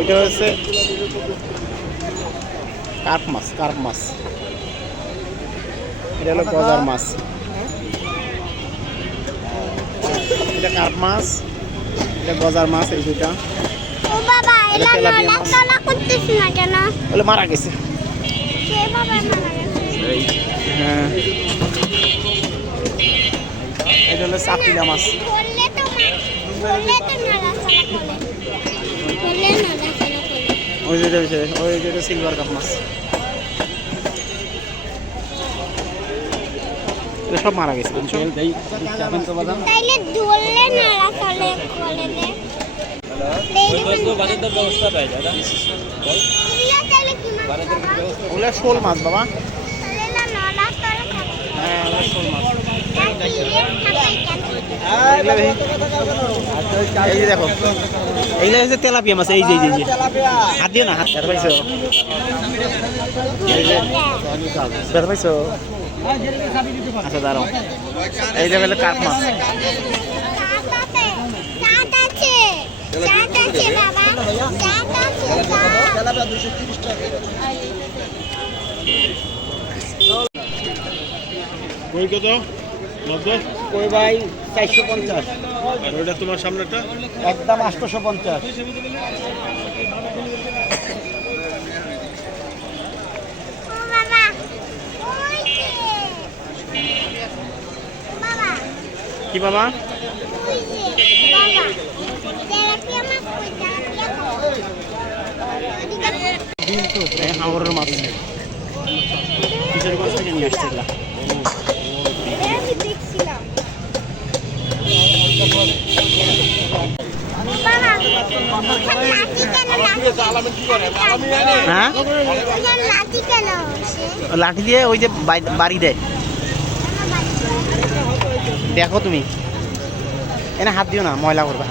ওইটা হচ্ছে কার্প মাছ কার্প মাছ। এটা হলো গজার মাছ। এটা কার্প মাছ এটা গজার মাছ এই দুটা মারা গেছে। হ্যাঁ। এটা হলো চাপিলা মাছ। ওই যেটা ওই যেটা সিলভার কাপ মাছ এটা সব মারা গেছে বুঝছ? তাইলে ধরলে নলা তলে করে দে এগুলো তাইলে কি বাবা? শোল মাছ বাবা না। হ্যাঁ ওগুলো শোল মাছ আর কি রে? খাবে কেন? এগুলো দেখি। এই যে দেখো। এইগুলো হচ্ছে তেলাপিয়া মাছ এই যে এই যে, হাত দিও না হাত ব্যথা পাইছো? ব্যথা পাইছো? আচ্ছা দাঁড়াও। এই যে হলো কাঠ মাছ। কত? কই ভাই? চারশো পঞ্চাশ। আর ওইটা তোমার সামনেটা একদম আটশোশো পঞ্চাশ ও বাবা, ওই যে। বাবা, কি বাবা হাওড়ের মাছ কিশোরগঞ্জ থেকে নিয়ে আসছে হ্যাঁ লাঠি দিয়ে ওই যে বাড়ি দেয়। দেখো তুমি। এনে হাত দিও না, ময়লা করবে।